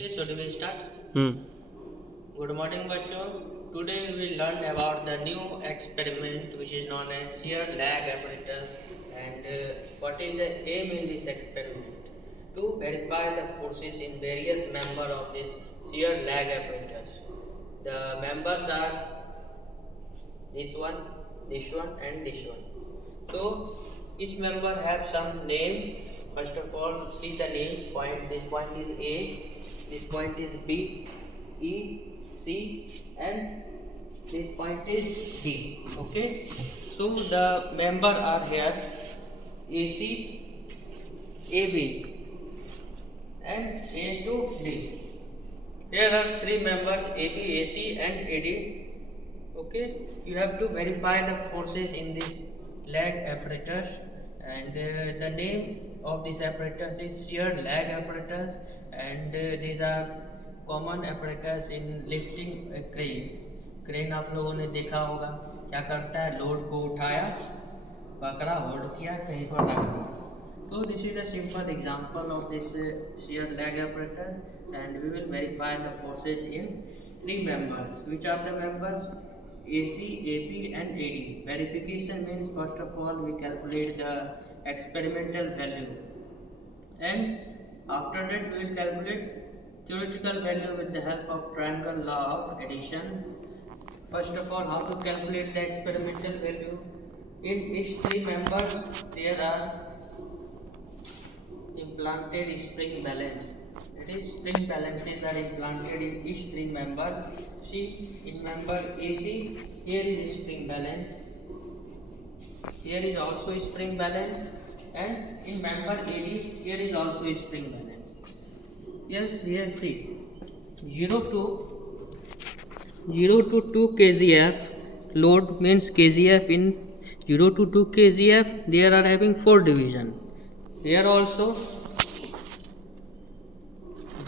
Okay, so do we start? Hmm. Good morning, बच्चों. Today we will learn about the new experiment which is known as shear lag apparatus, and what is the aim in this experiment? To verify the forces in various members of this shear lag apparatus. The members are this one, and this one. So each member have some name. First of all, see the name point. This point is A, this point is B, E, C, and this point is D. Okay, so the member are here AC, AB, and A to D. There are three members AB, AC, and AD. Okay, you have to verify the forces in this lag apparatus, and the name of this apparatus is shear lag apparatus, and these are common apparatus in lifting crane आप लोगों ने देखा होगा क्या करता है, load को उठाया, पकड़ा, होल्ड किया, कहीं पर रख दिया. So this is a simple example of this shear lag apparatus, and we will verify the forces in three members. Which are the members? AC, AP, and AD. Verification means first of all we calculate the experimental value, and after that we will calculate theoretical value with the help of triangle law of addition. First of all, how to calculate the experimental value? In each three members there are implanted spring balance. That is, spring balances are implanted in each three members. See, in member AC, here is spring balance, here is also spring balance, and in member AD, here is also spring balance. Yes, here see, 0 to 2 kgf load means kgf in 0 to 2 kgf, there are having 4 division. Here also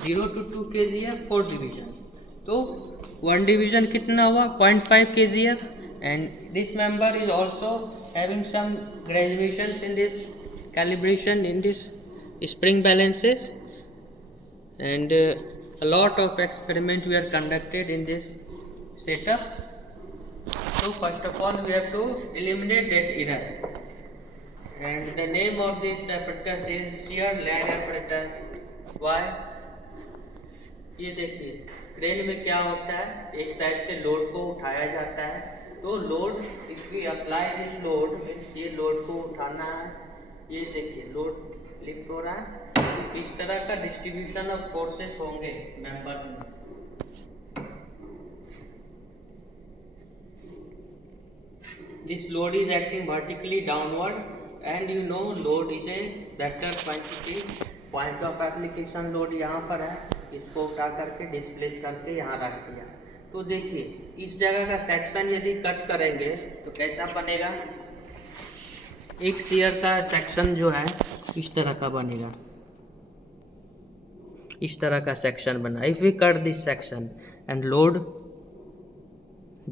0 to 2 kgf 4 division. तो 1 division कितना हुआ 0.5 kgf, and this member is also having some graduations in this calibration in this spring balances, and a lot of experiment we are conducted in this setup. So first of all we have to eliminate that error, and the name of this apparatus is shear lag apparatus. Why? ये देखिए, crane में क्या होता है, एक side से load को उठाया जाता है, तो load if we apply this load means ये लोड को उठाना है, ये देखिए लोड लिफ्ट हो रहा है, तो इस तरह का डिस्ट्रीब्यूशन ऑफ फोर्सेस होंगे मेंबर्स में. This load is acting vertically downward, and you know load is a vector quantity. Point of application load यहाँ पर है, इसको उठा करके डिस्प्लेस करके यहाँ रख दिया. तो देखिए इस जगह का सेक्शन यदि कट करेंगे तो कैसा बनेगा, एक शियर का सेक्शन जो है इस तरह का बनेगा, इस तरह का सेक्शन बना. If we cut this section and load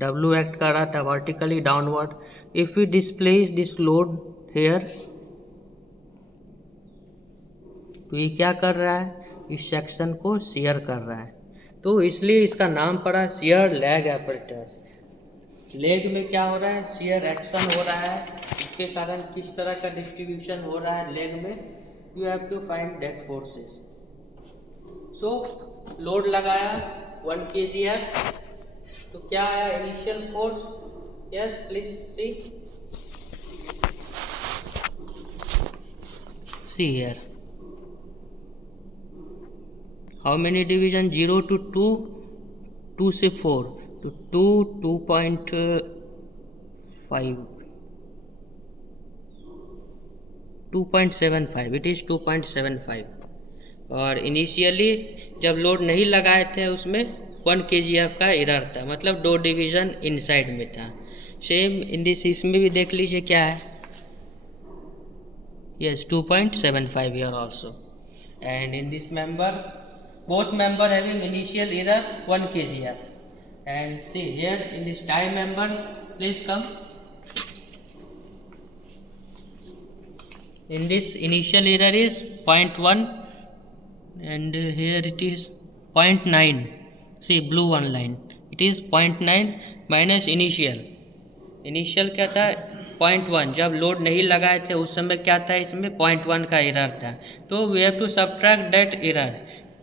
W act कर रहा था vertically downward, if we displace this load here, तो ये क्या कर रहा है, इस सेक्शन को शेयर कर रहा है, तो इसलिए इसका नाम पड़ा शेयर लैग apparatus. लेग में क्या हो रहा है, शेयर एक्शन हो रहा है, इसके कारण किस तरह का डिस्ट्रीब्यूशन हो रहा है लेग में, you have to find that forces. So load लगाया 1 kgf, तो क्या आया initial force. Yes, please see here how many division, 0 to 2, 2 से 4, तो 2.5, 2.75, इट इज़ 2.75. और इनिशियली जब लोड नहीं लगाए थे उसमें 1 kgf का एरर था, मतलब 2 डिवीज़न इनसाइड में था. सेम इन दिस इसमें भी देख लीजिए क्या है, yes 2.75 here also. And in this member both member having initial error 1 kgf, and see here in this tie member, please come, in this initial error is 0.1, and here it is 0.9. See blue one line, it is 0.9 minus initial क्या था 0.1, जब load नहीं लगाए थे उस समय क्या था, इसमें 0.1 का एरर था, तो we have to subtract that error.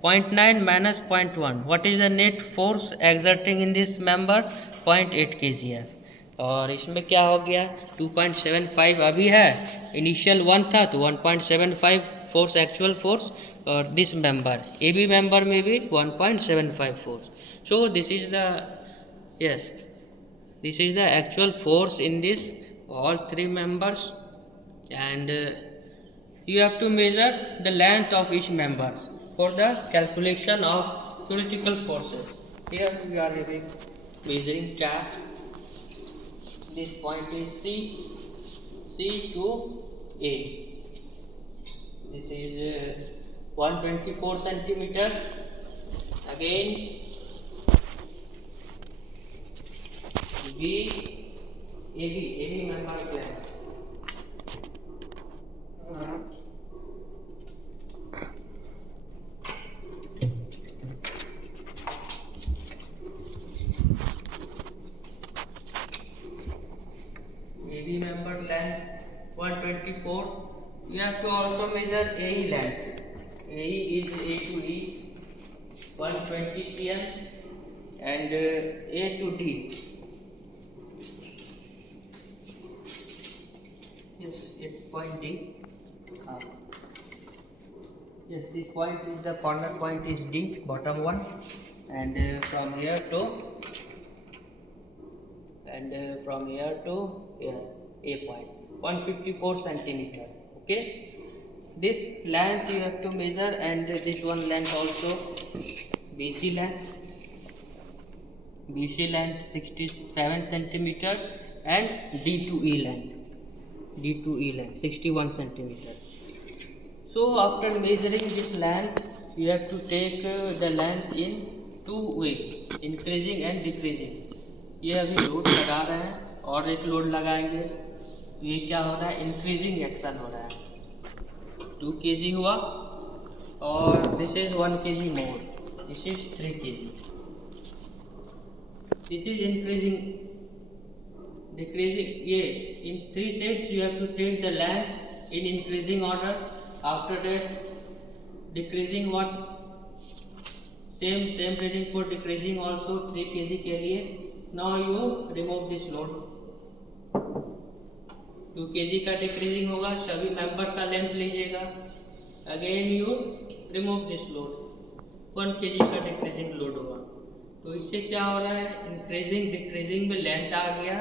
0.9 minus 0.1, what is the net force exerting in this member? 0.8 kgf. और इसमें क्या हो गया 2.75 अभी है, इनिशियल 1 था तो 1.75 फोर्स एक्चुअल फोर्स, और this member A B member में भी 1.75 force. So this is the yes, this is the actual force in this all three members, and you have to measure the length of each members for the calculation of theoretical forces. Here we are having measuring chart. This point is C to A. This is 124 centimeter. Again AB member length. AB member length 124. You have to also measure AE length. AE is A to E 120 cm, and A to D. Yes, point D. Yes, this point is the corner point is D, bottom one, and from here to here A point 154 centimeter. Okay, this length you have to measure, and this one length also, BC length 67 centimeter, and D2E length 61 centimeter. So after measuring this length, you have to take the length in two way, increasing and decreasing. ये अभी load लगा रहे हैं और एक load लगाएंगे, ये क्या हो रहा है, इंक्रीजिंग एक्शन हो रहा है. 2 kg हुआ, और this is 1 kg more, this is 3 kg. This is increasing, decreasing. ये in 3 sets you have to take the length in increasing order. After that decreasing, what same reading for decreasing also 3 kg के लिए. Now you remove this load. 2 kg का decreasing होगा, सभी member का length लीजिएगा. Again you remove this load, 1 kg का decreasing load होगा. तो इससे क्या हो रहा है, इंक्रीजिंग डिक्रीजिंग में लेंथ आ गया,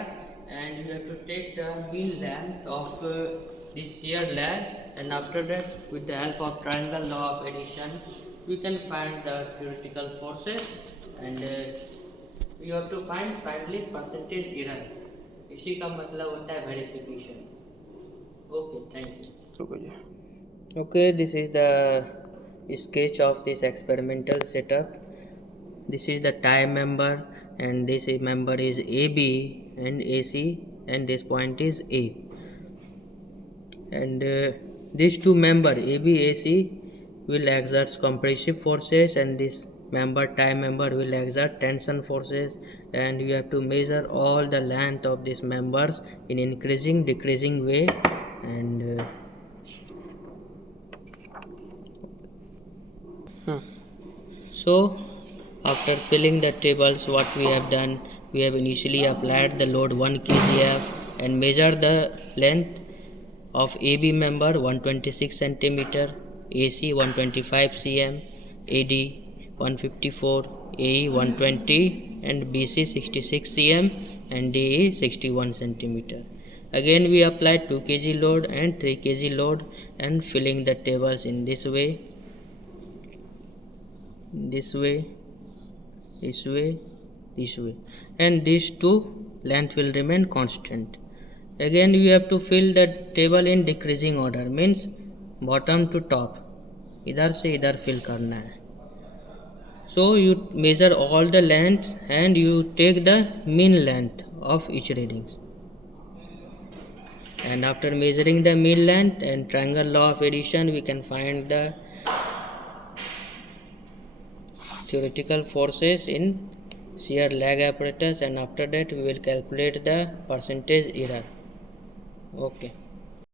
and you have to take the mean length of this here leg, and after that with the help of triangle law of addition we can find the theoretical forces, and you have to find finally percentage error. इसी का मतलब होता है verification. Okay, thank you. Okay, this is the sketch of this experimental setup. This is the tie member, and this member is AB and AC, and this point is A, and these two member AB AC will exert compressive forces, and this member tie member will exert tension forces, and you have to measure all the length of these members in increasing decreasing way. And so after filling the tables, what we have done, we have initially applied the load 1 kgf and measured the length of AB member 126 centimeter, AC 125 cm, AD 154, AE 120, and BC 66 cm, and DE 61 centimeter. Again we applied 2 kg load and 3 kg load, and filling the tables in this way, this way, and these two length will remain constant. Again you have to fill the table in decreasing order, means bottom to top, इधर से इधर fill करना है. So you measure all the lengths and you take the mean length of each readings, and after measuring the mean length and triangle law of addition we can find the theoretical forces in shear lag apparatus, and after that we will calculate the percentage error. Okay.